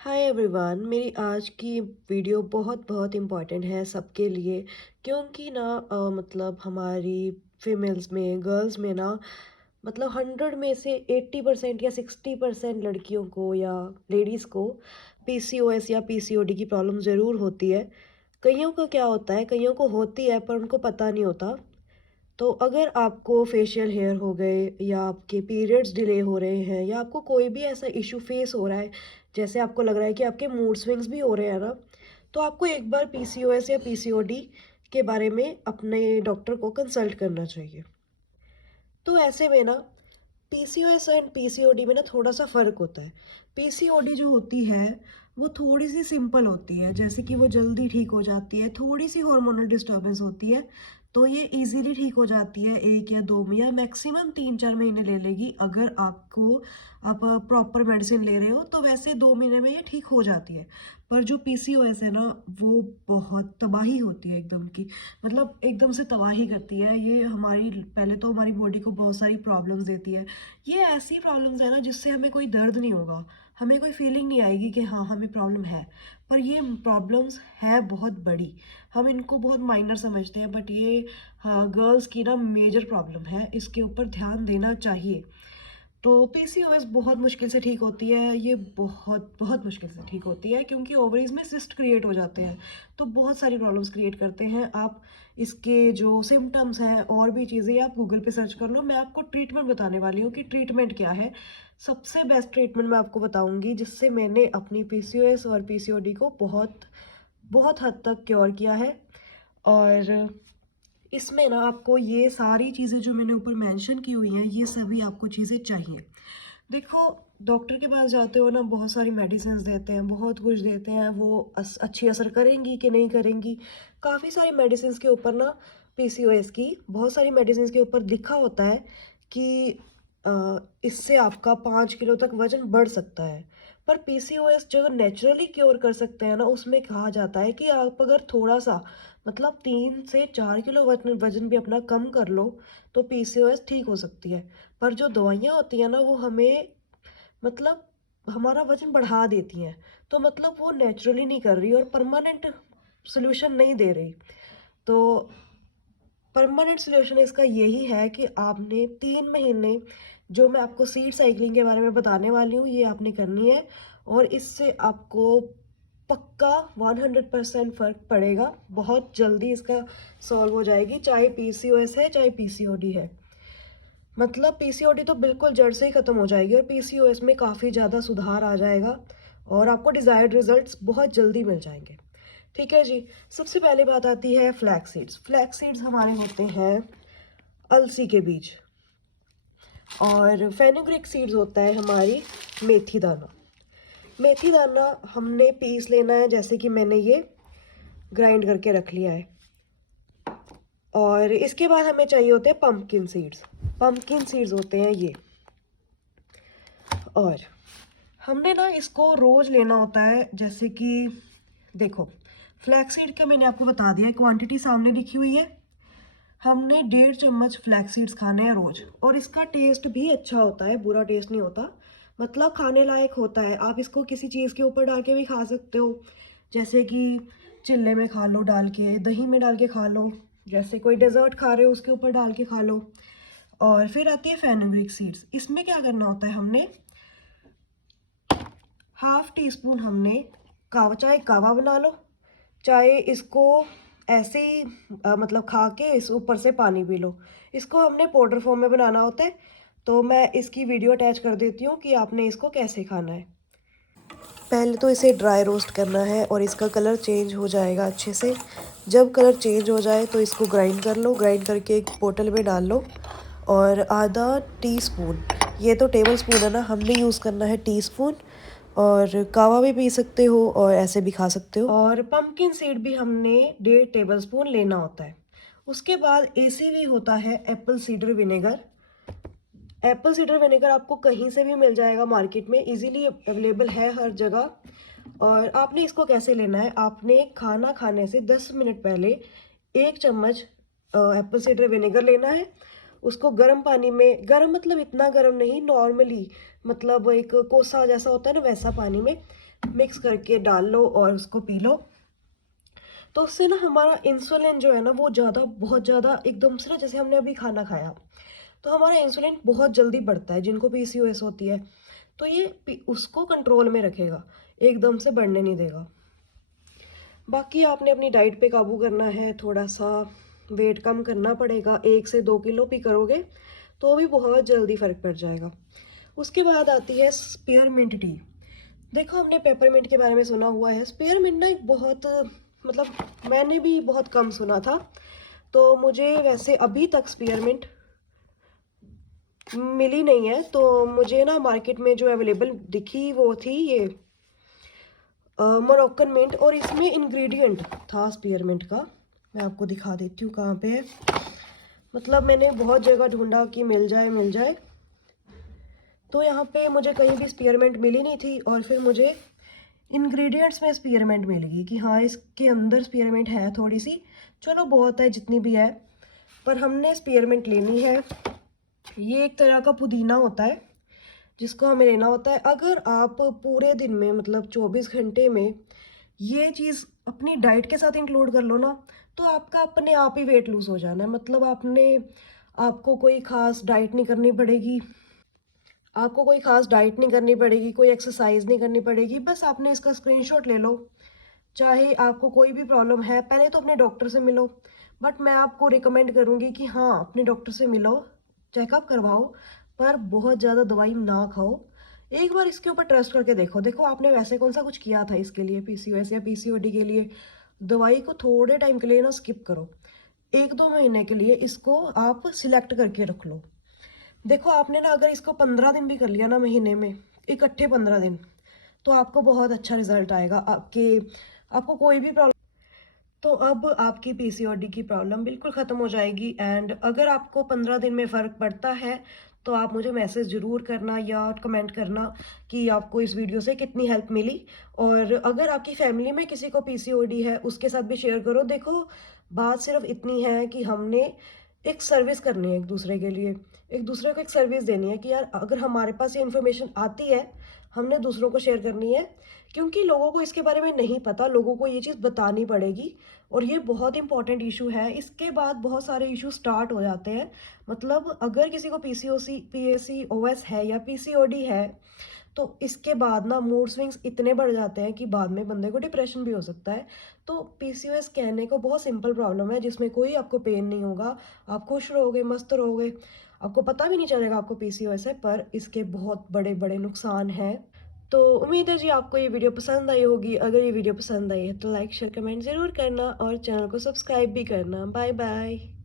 Hi everyone, मेरी आज की वीडियो बहुत बहुत इम्पॉर्टेंट है सबके लिए। क्योंकि ना मतलब हमारी फीमेल्स में, गर्ल्स में ना, मतलब 100 में से 80% या 60% लड़कियों को या लेडीज़ को पीसीओएस या पीसीओडी की प्रॉब्लम ज़रूर होती है। कईयों को क्या होता है, कईयों को होती है पर उनको पता नहीं होता। तो अगर आपको फेशियल हेयर हो गए या आपके पीरियड्स डिले हो रहे हैं या आपको कोई भी ऐसा इशू फेस हो रहा है, जैसे आपको लग रहा है कि आपके मूड स्विंग्स भी हो रहे हैं ना, तो आपको एक बार पीसीओएस या पीसीओडी के बारे में अपने डॉक्टर को कंसल्ट करना चाहिए। तो ऐसे में ना, पीसीओएस एंड पीसीओडी में ना थोड़ा सा फ़र्क होता है। पीसीओडी जो होती है वो थोड़ी सी सिंपल होती है, जैसे कि वो जल्दी ठीक हो जाती है। थोड़ी सी हार्मोनल डिस्टर्बेंस होती है तो ये इजीली ठीक हो जाती है 1 या 2 में, या मैक्सिमम 3-4 महीने ले लेगी। अगर आप प्रॉपर मेडिसिन ले रहे हो तो वैसे 2 महीने में ये ठीक हो जाती है। पर जो पीसीओएस है ना, वो बहुत तबाही होती है एकदम की, मतलब एकदम से तबाही करती है। ये हमारी, पहले तो हमारी बॉडी को बहुत सारी प्रॉब्लम्स देती है। ये ऐसी प्रॉब्लम्स है ना जिससे हमें कोई दर्द नहीं होगा, हमें कोई फीलिंग नहीं आएगी कि हाँ हमें प्रॉब्लम है। पर ये प्रॉब्लम्स है बहुत बड़ी। हम इनको बहुत माइनर समझते हैं, बट ये गर्ल्स की ना मेजर प्रॉब्लम है, इसके ऊपर ध्यान देना चाहिए। तो पीसीओएस बहुत मुश्किल से ठीक होती है, ये बहुत बहुत मुश्किल से ठीक होती है, क्योंकि ओवरीज में सिस्ट क्रिएट हो जाते हैं। तो बहुत सारी प्रॉब्लम्स क्रिएट करते हैं। आप इसके जो सिम्टम्स हैं और भी चीज़ें आप गूगल पे सर्च कर लो। मैं आपको ट्रीटमेंट बताने वाली हूँ कि ट्रीटमेंट क्या है। सबसे बेस्ट ट्रीटमेंट मैं आपको बताऊंगी, जिससे मैंने अपनी पीसीओएस और पीसीओडी को बहुत बहुत हद तक क्योर किया है। और इसमें ना आपको ये सारी चीज़ें जो मैंने ऊपर मेंशन की हुई हैं, ये सभी आपको चीज़ें चाहिए। देखो, डॉक्टर के पास जाते हो ना, बहुत सारी मेडिसिन देते हैं, बहुत कुछ देते हैं। वो अच्छी असर करेंगी कि नहीं करेंगी। काफ़ी सारी मेडिसिन के ऊपर ना, पीसीओएस की बहुत सारी मेडिसिन के ऊपर लिखा होता है कि इससे आपका 5 किलो तक वजन बढ़ सकता है। पर पीसीओएस जो नेचुरली क्योर कर सकते हैं ना, उसमें कहा जाता है कि आप अगर थोड़ा सा, मतलब 3 से 4 किलो वजन वजन भी अपना कम कर लो तो पीसीओएस ठीक हो सकती है। पर जो दवाइयाँ होती हैं ना, वो हमें, मतलब हमारा वजन बढ़ा देती हैं। तो मतलब वो नेचुरली नहीं कर रही और परमानेंट सोल्यूशन नहीं दे रही। तो परमानेंट सोल्यूशन इसका यही है कि आपने 3 महीने, जो मैं आपको सीड साइकिलिंग के बारे में बताने वाली हूँ, ये आपने करनी है। और इससे आपको पक्का 100% फ़र्क पड़ेगा। बहुत जल्दी इसका सॉल्व हो जाएगी, चाहे पीसीओएस है चाहे पीसीओडी है। मतलब पीसीओडी तो बिल्कुल जड़ से ही ख़त्म हो जाएगी और पीसीओएस में काफ़ी ज़्यादा सुधार आ जाएगा और आपको डिज़ायर्ड रिजल्ट्स बहुत जल्दी मिल जाएंगे। ठीक है जी। सबसे पहले बात आती है फ्लैक्स सीड्स। फ्लैक्स सीड्स हमारे होते हैं अलसी के बीज, और फेनुग्रीक सीड्स होता है हमारी मेथी दाना। मेथी दाना हमने पीस लेना है, जैसे कि मैंने ये ग्राइंड करके रख लिया है। और इसके बाद हमें चाहिए होते हैं पम्पकिन सीड्स। पम्पकिन सीड्स होते हैं ये। और हमने ना इसको रोज़ लेना होता है, जैसे कि देखो, फ्लैक्स सीड का मैंने आपको बता दिया है, क्वांटिटी सामने लिखी हुई है। हमने 1.5 चम्मच फ्लैक्स सीड्स खाने हैं रोज़। और इसका टेस्ट भी अच्छा होता है, बुरा टेस्ट नहीं होता, मतलब खाने लायक होता है। आप इसको किसी चीज़ के ऊपर डाल के भी खा सकते हो, जैसे कि चिल्ले में खा लो डाल के, दही में डाल के खा लो, जैसे कोई डेजर्ट खा रहे हो उसके ऊपर डाल के खा लो। और फिर आती है फेनुग्रीक सीड्स। इसमें क्या करना होता है, हमने 1/2 टीस्पून हमने कावा, चाहे कावा बना लो, चाहे इसको ऐसे ही मतलब खा के इस ऊपर से पानी पी लो। इसको हमने पाउडर फॉर्म में बनाना होता है। तो मैं इसकी वीडियो अटैच कर देती हूँ कि आपने इसको कैसे खाना है। पहले तो इसे ड्राई रोस्ट करना है और इसका कलर चेंज हो जाएगा अच्छे से। जब कलर चेंज हो जाए तो इसको ग्राइंड कर लो, ग्राइंड करके एक बोतल में डाल लो। और आधा टीस्पून, ये तो टेबल स्पून है ना, हमने यूज़ करना है टीस्पून। और कावा भी पी सकते हो और ऐसे भी खा सकते हो। और पम्पकिन सीड भी हमने 1.5 टेबल स्पून लेना होता है। उसके बाद ACV होता है Apple cedar vinegar. Apple cedar vinegar आपको कहीं से भी मिल जाएगा मार्केट में, इजीली अवेलेबल है हर जगह। और आपने इसको कैसे लेना है, आपने खाना खाने से 10 मिनट पहले 1 चम्मच एप्पल सीडर विनेगर लेना है। उसको गर्म पानी में, गर्म मतलब इतना गर्म नहीं, नॉर्मली, मतलब एक कोसा जैसा होता है ना, वैसा पानी में मिक्स करके डाल लो और उसको पी लो। तो उससे ना हमारा इंसुलिन जो है ना वो ज़्यादा बहुत ज़्यादा एकदम से ना, जैसे हमने अभी खाना खाया तो हमारा इंसुलिन बहुत जल्दी बढ़ता है जिनको पीसीओएस होती है। तो ये उसको कंट्रोल में रखेगा, एकदम से बढ़ने नहीं देगा। बाकी आपने अपनी डाइट पे काबू करना है, थोड़ा सा वेट कम करना पड़ेगा। 1 से 2 किलो भी करोगे तो भी बहुत जल्दी फ़र्क पड़ जाएगा। उसके बाद आती है स्पीयरमिंट टी। देखो, हमने पेपरमिंट के बारे में सुना हुआ है, स्पीयरमिंट ना एक बहुत मतलब मैंने भी बहुत कम सुना था। तो मुझे वैसे अभी तक स्पीयरमिंट मिली नहीं है। तो मुझे ना मार्केट में जो अवेलेबल दिखी वो थी ये मोरक्कन मिंट, और इसमें इंग्रेडिएंट था स्पीयरमिंट का। मैं आपको दिखा देती हूँ कहाँ पे है। मतलब मैंने बहुत जगह ढूंढा कि मिल जाए मिल जाए, तो यहाँ पे मुझे कहीं भी स्पीयरमिंट मिली नहीं थी। और फिर मुझे इंग्रेडिएंट्स में स्पीयरमिंट मिल गई कि हाँ इसके अंदर स्पीयरमिंट है थोड़ी सी। चलो बहुत है जितनी भी है, पर हमने स्पीयरमिंट लेनी है। ये एक तरह का पुदीना होता है जिसको हमें लेना होता है। अगर आप पूरे दिन में मतलब 24 घंटे में ये चीज़ अपनी डाइट के साथ इंक्लूड कर लो ना, तो आपका अपने आप ही वेट लूज हो जाना है। मतलब आपको कोई खास डाइट नहीं करनी पड़ेगी, कोई एक्सरसाइज नहीं करनी पड़ेगी। बस आपने इसका स्क्रीनशॉट ले लो। चाहे आपको कोई भी प्रॉब्लम है, पहले तो अपने डॉक्टर से मिलो। बट मैं आपको रिकमेंड करूँगी कि हाँ, अपने डॉक्टर से मिलो, चेकअप करवाओ, पर बहुत ज़्यादा दवाई ना खाओ। एक बार इसके ऊपर ट्रस्ट करके देखो। देखो, आपने वैसे कौन सा कुछ किया था इसके लिए, पीसीओएस या पीसीओडी के लिए। दवाई को थोड़े टाइम के लिए ना स्किप करो। 1-2 महीने के लिए इसको आप सिलेक्ट करके रख लो। देखो, आपने ना अगर इसको 15 दिन भी कर लिया ना महीने में, इकट्ठे 15 दिन, तो आपको बहुत अच्छा रिजल्ट आएगा। आपको कोई भी प्रॉब्लम, तो अब आपकी पीसीओडी की प्रॉब्लम बिल्कुल ख़त्म हो जाएगी। एंड अगर आपको 15 दिन में फ़र्क पड़ता है तो आप मुझे मैसेज ज़रूर करना या कमेंट करना कि आपको इस वीडियो से कितनी हेल्प मिली। और अगर आपकी फैमिली में किसी को पीसीओडी है उसके साथ भी शेयर करो। देखो, बात सिर्फ इतनी है कि हमने एक सर्विस करनी है एक दूसरे के लिए, एक दूसरे को एक सर्विस देनी है कि यार अगर हमारे पास ये इन्फॉर्मेशन आती है, हमने दूसरों को शेयर करनी है। क्योंकि लोगों को इसके बारे में नहीं पता, लोगों को ये चीज़ बतानी पड़ेगी। और ये बहुत इंपॉर्टेंट इशू है। इसके बाद बहुत सारे इशू स्टार्ट हो जाते हैं। मतलब अगर किसी को पीसीओएस है या पीसीओडी है, तो इसके बाद ना मूड स्विंग्स इतने बढ़ जाते हैं कि बाद में बंदे को डिप्रेशन भी हो सकता है। तो पीसीओएस कहने को बहुत सिंपल प्रॉब्लम है जिसमें कोई आपको पेन नहीं होगा। आप खुश रहोगे, मस्त रहोगे, आपको पता भी नहीं चलेगा आपको पीसीओएस है। पर इसके बहुत बड़े बड़े नुकसान हैं। तो उम्मीद है जी आपको ये वीडियो पसंद आई होगी। अगर ये वीडियो पसंद आई है तो लाइक शेयर कमेंट ज़रूर करना और चैनल को सब्सक्राइब भी करना। Bye bye.